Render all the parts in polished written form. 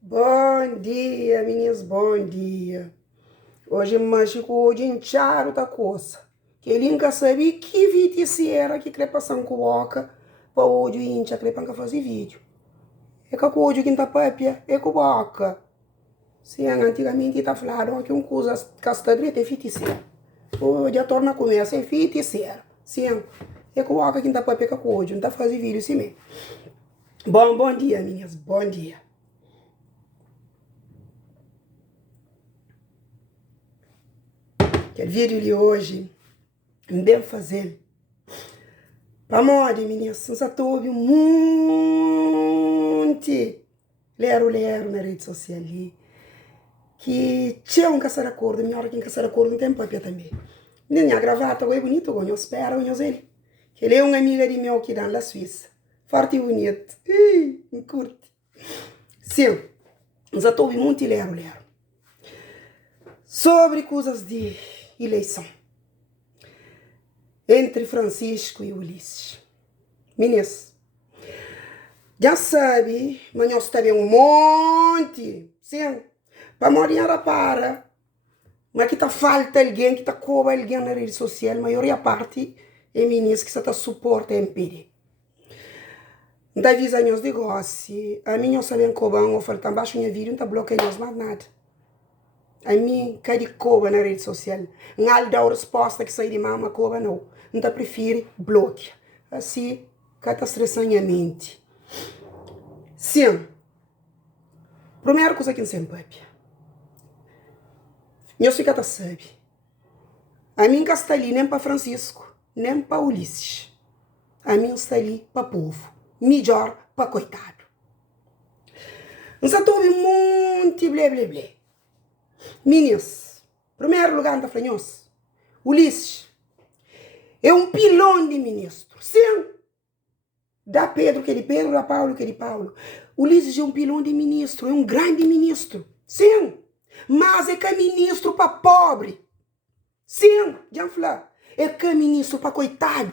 Bom dia, meninas, bom dia. Hoje machucou hoje em charo da coça. Que ele nunca sabia que vídeo se era que crepação coloca para hoje incha crepanca fazer vídeo. É que o hoje quinta papia, é que boca. Sim, antigamente tá falando que um coisa castadre te feiticeira. Hoje a torna começa é feiticeira. Sim, é que boca quinta papia que hoje não tá fazendo vídeo assim mesmo. Bom dia, meninas, bom dia. Que vídeo de hoje não devo fazer. Para morrer, meninas, já estou um monte lero na rede social ali. Que tinha um caçar acordo, minha hora que caçar acordo não tem papel também. Minha gravata é bonito, eu espero, eu ele. Que ele é uma amiga de meu que dá na Suíça. Forte e bonito. Me curte. Sim, já estou um monte lero. Sobre coisas de eleição. Entre Francisco e Ulisses. Meninas, já sabe, mas nós também um monte, sim, para morir para, mas que tá falta alguém, que tá cobra alguém na rede social, a maioria parte é meninas que está suporta a impedir. Não avisa nós negócios, a mim não sabem cobrar, oferta baixo minha vídeo, não tá bloqueando mais nada. A mim, cai de cobra na rede social, não dá a resposta que sai de mama, cobra não tá prefere bloqueia, assim, cata estressando a mente. Sim. Primeira coisa que não se empapia. Eu sei que ela sabe. A mim não está ali nem para Francisco, nem para Ulisses. A mim está ali para povo. Melhor para coitado. Não se ouve um monte blé. Meninas, primeiro lugar da Franhos, Ulisses é um pilão de ministro. Sim. Da Pedro que é de Pedro, da Paulo que é de Paulo. Ulisses é um pilão de ministro, é um grande ministro. Sim. Mas é que é ministro para pobre. Sim, já falei. É que é ministro para coitado.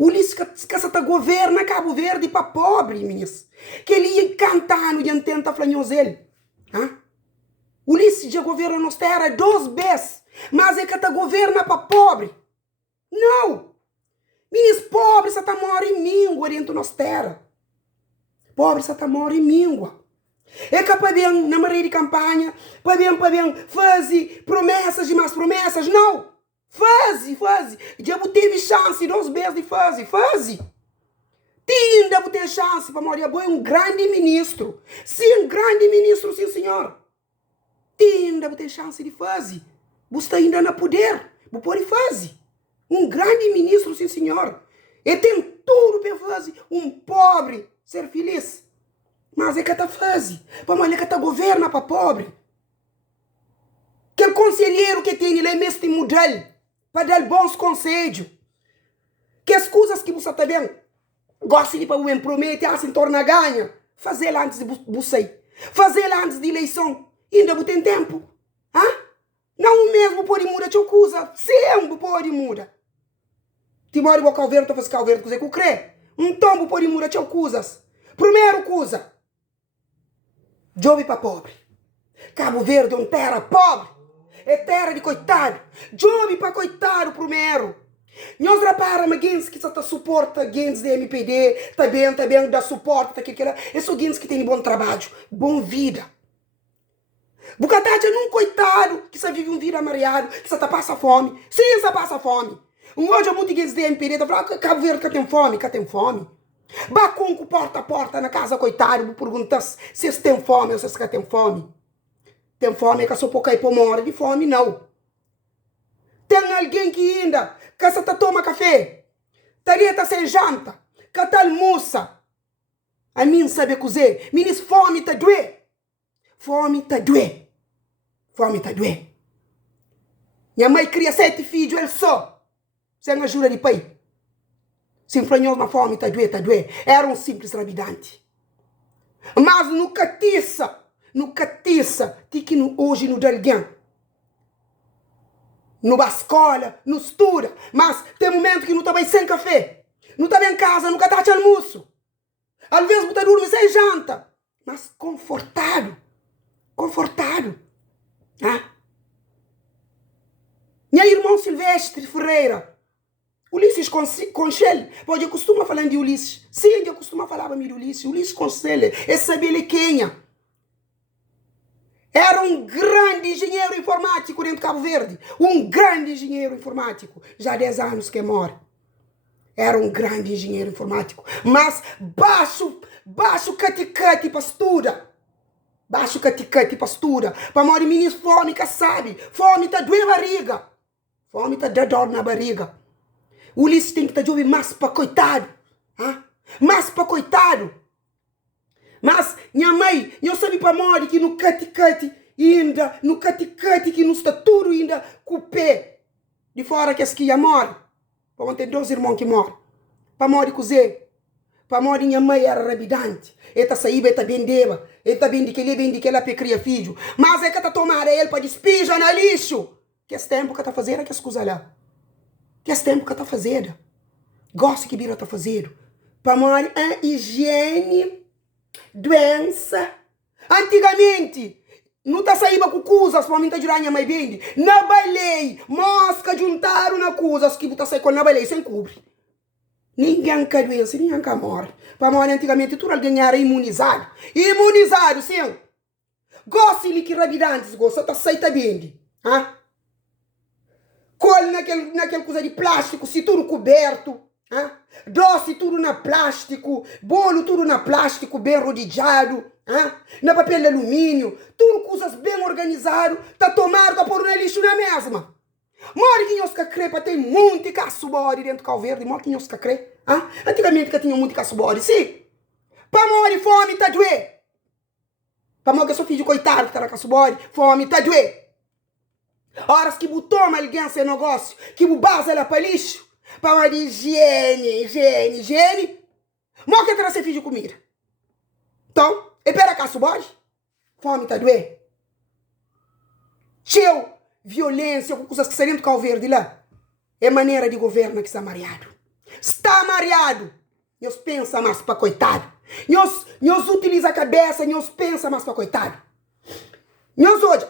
Ulisses que essa governa Cabo Verde para pobre, meninas. Que ele ia cantando e tenta falar ele. Ulisses já governa nos terra 2 vezes. Mas é que ela governa para pobre. Não. Meninas, pobre você tá mora em míngua dentro nos terra. Pobre você tá mora em míngua. É que para bem na maioria de campanha, para bem, fazer promessas e mais promessas, não. Faze. Já teve chance 2 vezes de faze. Ainda ter chance para morrer boi um grande ministro. Sim, grande ministro, sim, senhor. Ainda ter chance de fazer. Você ainda na poder, você pode fazer. Um grande ministro, sim, senhor. E tem tudo para fazer um pobre ser feliz. Mas é que está fazendo. Para mulher que está governa para pobre. Que o conselheiro que tem ele é mesmo modelo. Para dar bons conselhos. Que as coisas que você está vendo. Gosta de para o promete, assim torna ganha. Fazer lá antes de você. Fazer lá antes de eleição. Ainda você tem tempo. Não mesmo pode mudar de coisa. Sempre pode mudar. Timóteo o calveiro está fazendo calveiro coisa que crê. Então pode mudar de coisas. Primeiro coisa. Job para pobre. Cabo Verde é uma terra pobre. É terra de coitado. Job para coitado primeiro. Nós repara, mas gente que está suporta, gente de MPD, tá bem, dá suporte, tá aquilo. É só gente que tem bom trabalho, bom vida. Bucatade é um coitado que só vive um vida mareado, que só passa fome. Sim, só passa fome. Hoje muito gente de MPD tá falando, Cabo Verde que tem fome. Bacunco porta a porta na casa, coitado, pergunta se vocês têm fome ou se vocês têm fome. Tem fome, é que só pouco aí por morrer de fome, não. Tem alguém que ainda, que só toma café, tá sem janta, que tá almoça. A mim sabe cozer, minis fome tá doer. Fome tá doer. Minha mãe cria 7 filhos, ele só, sem ajuda de pai. Se enfrenhou uma fome, tá doer. Era um simples rabidante. Mas no catiça, que hoje no alguém. No bascola, no estuda. Mas tem momento que não tá bem sem café. Não tá bem em casa, nunca tá de almoço. Às vezes você dorme sem janta. Mas confortado. Mestre Ferreira. Ulisses Conchel. Pode, eu costumo falar de Ulisses. Sim, eu costumo falar de Ulisses. Ulisses Conchel. Esse sabia ele quem é. Era um grande engenheiro informático dentro de Cabo Verde. Um grande engenheiro informático. Já há 10 anos que morre. Era um grande engenheiro informático. Mas baixo caticate pastura. Baixo caticate pastura. Para morrer ministro fome que sabe. Fome tá doendo a barriga. Fome tá dando dor na barriga. Ulisses tem que estar jovem mais para coitado. Hein? Mais para coitado. Mas, minha mãe, eu sabe para morrer que no caticate ainda, no caticate que no estaturo ainda, com o pé de fora que as que ia morrer. Para ter 2 irmãos que morrem. Para morrer com Zé. Para morrer minha mãe era rabidante. Eta saíba, eta bendeba. Eta bem de que ela cria filho. Mas é que tá tomando ele para despejar na lixo. Que esse tempo que tá fazendo, que as coisas lá. Que esse tempo que tá fazendo. Gosta que vira tá fazendo. Para morrer a higiene, doença. Antigamente, não tá saindo com coisas para mim tá girando minha mãe bem. Na baleia, mosca juntaram na coisas que tá saindo na baleia sem cobre. Ninguém quer doença, ninguém quer morrer. Para morrer antigamente, tudo alguém era imunizado. Imunizado, sim. Gosta de que rabidantes, gosta, tá aceita bem. Ah? Col naquele coisa de plástico, se tudo coberto. Ah? Doce tudo na plástico. Bolo tudo na plástico, bem rodeado. Ah? Na papel de alumínio. Tudo coisas bem organizadas. Tá tomado, tá pôr no lixo na mesma. Mori que nós crepa tem muito caçubode dentro do Cabo Verde. Mori que nós cre. Ah? Antigamente que tinha muito caçubode, sim. Para morrer fome, tá doer. Para morrer que sou filho coitado que tá na caçubode, fome, tá doer. Horas que bu toma alguém sem negócio, que bu basa ela para lixo, para morrer higiene. Mori que terá ser filho de comida. Então, espera caçubode, fome, tá doer. Tchau. Violência, com coisas que saem do Cabo Verde lá. É maneira de governo que está mareado. Está mareado. Nós pensa mais para coitado. Nós utiliza a cabeça, nós pensa mais para coitado. Nós hoje,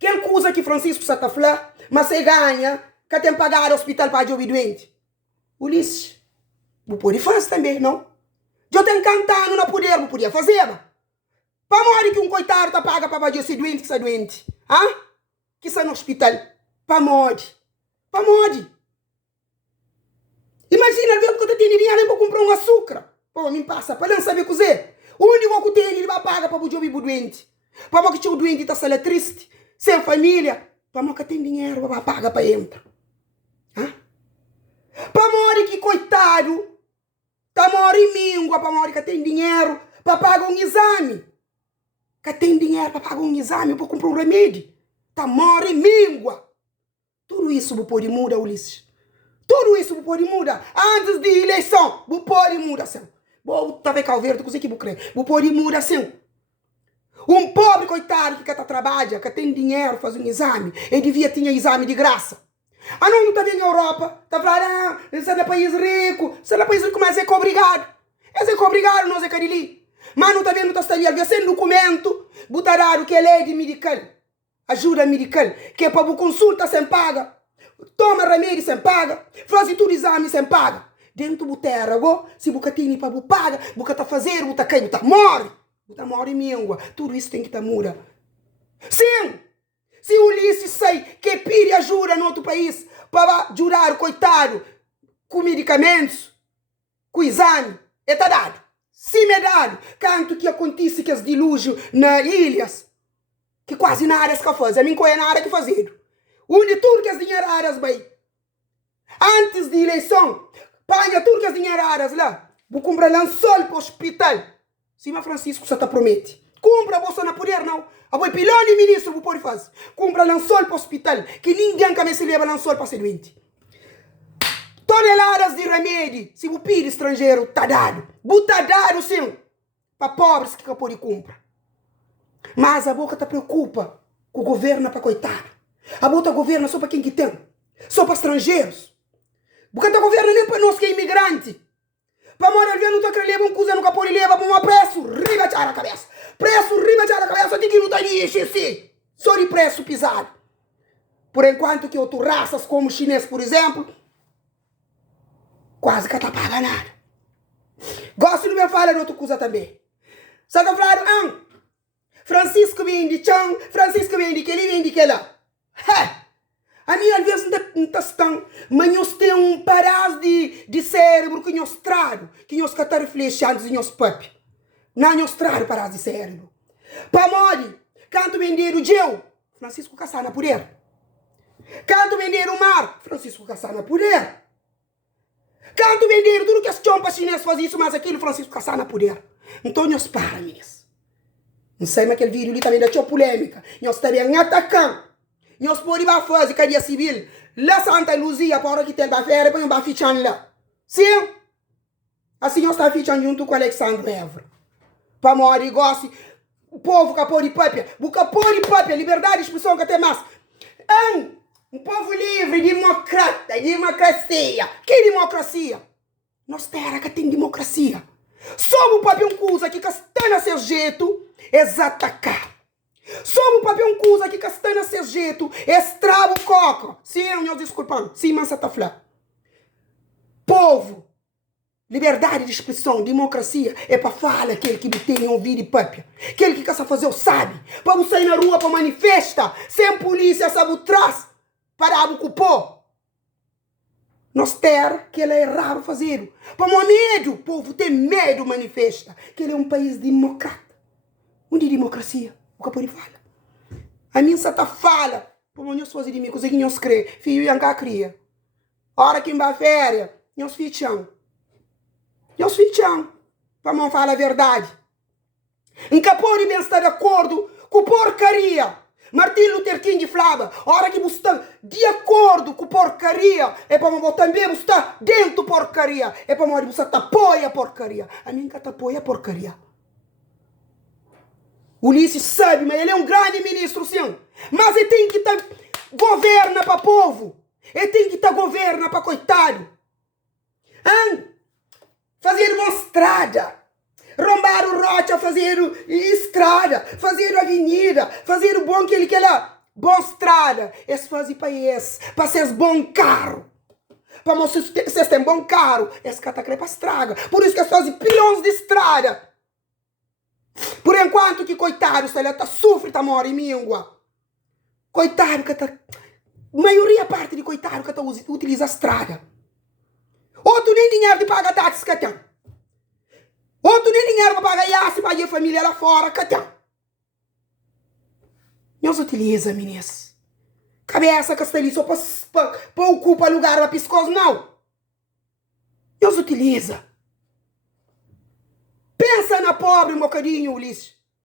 quem coisa que Francisco está falando, mas você ganha, que tem que pagar o hospital para o doente. Ulisses, não pode fazer também, não? Eu tenho cantando, não podia fazer. Para morrer que um coitado está paga para esse doente que está doente. Ah? Que está no hospital, para morrer. Para morrer. Imagina, ver que eu tenho dinheiro para comprar um açúcar. Pô, me passa, para não saber cozer. Onde eu tenho, ele vai pagar para o jogo doente. Para que o doente está sendo triste, sem família. Para que tem dinheiro, vai pagar para entrar. Para morrer que coitado, está morrendo míngua, para morrer que tem dinheiro, para pagar um exame. Que tem dinheiro para pagar um exame, para comprar um remédio. Tá morre míngua. Tudo isso não pode mudar, Ulisses. Tudo isso não pode mudar. Antes de eleição, não pode mudar, sim. Vou tá vendo Cabo Verde, coisa que vou crer. Não pode mudar, sim. Um pobre coitado que tá trabalha, que tem dinheiro, faz um exame, ele devia ter exame de graça. Ah, não tá bem na Europa. Tá falando, você é país rico. Você é país rico, mas é que obrigado. É que obrigado, não é que ali. Mas não tá vendo, tá ali, sem documento, botará o que é lei de medical. Ajuda medical, que é para consulta sem paga, toma remédio sem paga, faz tudo exame sem paga. Dentro do terra, se você tem para paga, você está fazendo, você cai, você morre. Você morre em míngua. Tudo isso tem que estar muda. Sim! Se o Ulisses sai, que pire ajuda no outro país para ajudar o coitado com medicamentos, com exame, está dado. Se me dado, canto que acontece que as dilúvios nas ilhas, que quase nada se faz, a mim não é nada que fazer. Onde tudo que as dinheiras bem. Antes de eleição, paga tudo que as dinheiras lá. Vou comprar lençol para o hospital. Cima Francisco só te promete. Compra a bolsa na poder não. A boi pilão de ministro vou pode fazer. Compra lençol para o hospital. Que ninguém can se leva lençol para ser doente. Toneladas de remédio. Se o pire estrangeiro, tá dado. Tá dado sim. Para pobres que pode comprar. Mas a boca te preocupa com o governo para coitado. A boca governa só para quem que tem. Só para estrangeiros. Porque a governa nem para nós que é imigrante. Para morar não está querendo levar coisa, nunca pode levar para um preço, riba a cabeça. Preço, riba a cabeça, tem que não está nisso, sim. Só de preço pisado. Por enquanto que outras raças, como o chinês, por exemplo, quase que não paga nada. Gosto de me falar de outra coisa também. Só que eu falo, Francisco vem de chão, Francisco vem de que ele vem de que lá. A mim, às vezes, não está mas nós temos um pedaço de cérebro que nós traz, que nós está refletindo em nosso papi. Não nós traz pedaço de cérebro. Para morrer, canto vender o gel, Francisco Cassana por ele. Canto vender o mar, Francisco Cassana por ele. Canto vender tudo que as chompas chinesas fazem isso, mas aquilo, Francisco Cassana por ele. Então, nós para, meninas. Não sei, mas aquele vídeo ali também da polêmica. Nós também atacamos. Nós podemos fazer cadeia civil. Lá Santa Luzia, para que tem a férias, para nós fichando lá. Sim? Assim nós estamos fichando junto com o Alexandre Évora. Para morrer, goste. O povo que pôr de papia. Buca pôr de papia. Liberdade de expressão que tem mais. Um povo livre, democracia. Que democracia? Nós terra que tem democracia. Somos papel um coisa que está a seu jeito, exatacar. Somos papel um coisa que está a seu jeito, estrabo coco. Sim, não desculpando. Sim, mas está falando. Povo, liberdade de expressão, democracia, é para falar aquele que me tem ouvido e papia. Aquele que quer fazer o sabe. Para você sair na rua para manifestar, sem polícia, sabe o trás, para ocupar. Nós ter que ele é raro fazer. Para o medo, o povo tem medo manifesta. Que ele é um país democrata. Onde democracia? O que pode falar? A minha sata fala. Para nós fazer de mim, coisa que nós crê. Filho e anca cria. Hora que vai férias, nós ficham. Nós ficham. Para não falar a verdade. Nunca pode bem estar de acordo com porcaria. Martin Luther King falava, a hora que você está de acordo com porcaria, é para você também estar dentro da porcaria. É para você apoia a porcaria. A mim que apoia a porcaria. Ulisses sabe, mas ele é um grande ministro, sim. Mas ele tem que estar governa para o povo. Ele tem que estar governa para coitado. Fazer uma estrada. Rombar o rocha, fazer estrada, fazer avenida, fazer o bom que ele quer lá. Bom estrada. Eles fazem para isso, para ser bom carro. Para mostrar se vocês têm bom carro, eles querem para estrada. Por isso que eles fazem pilhões de estrada. Por enquanto que coitado, se ele está sofre, está morre em míngua. Coitado que está... A maioria parte de coitado que está utiliza a estrada. Outro nem dinheiro de pagar táxi que tem. Outro nem dinheiro para pagar IAS para ir a família lá fora, que tem. Nós utiliza, meninas. Cabeça que está ali só para ocupar lugar para piscoso, não. Nós utiliza. Pensa na pobre um bocadinho, Ulisses.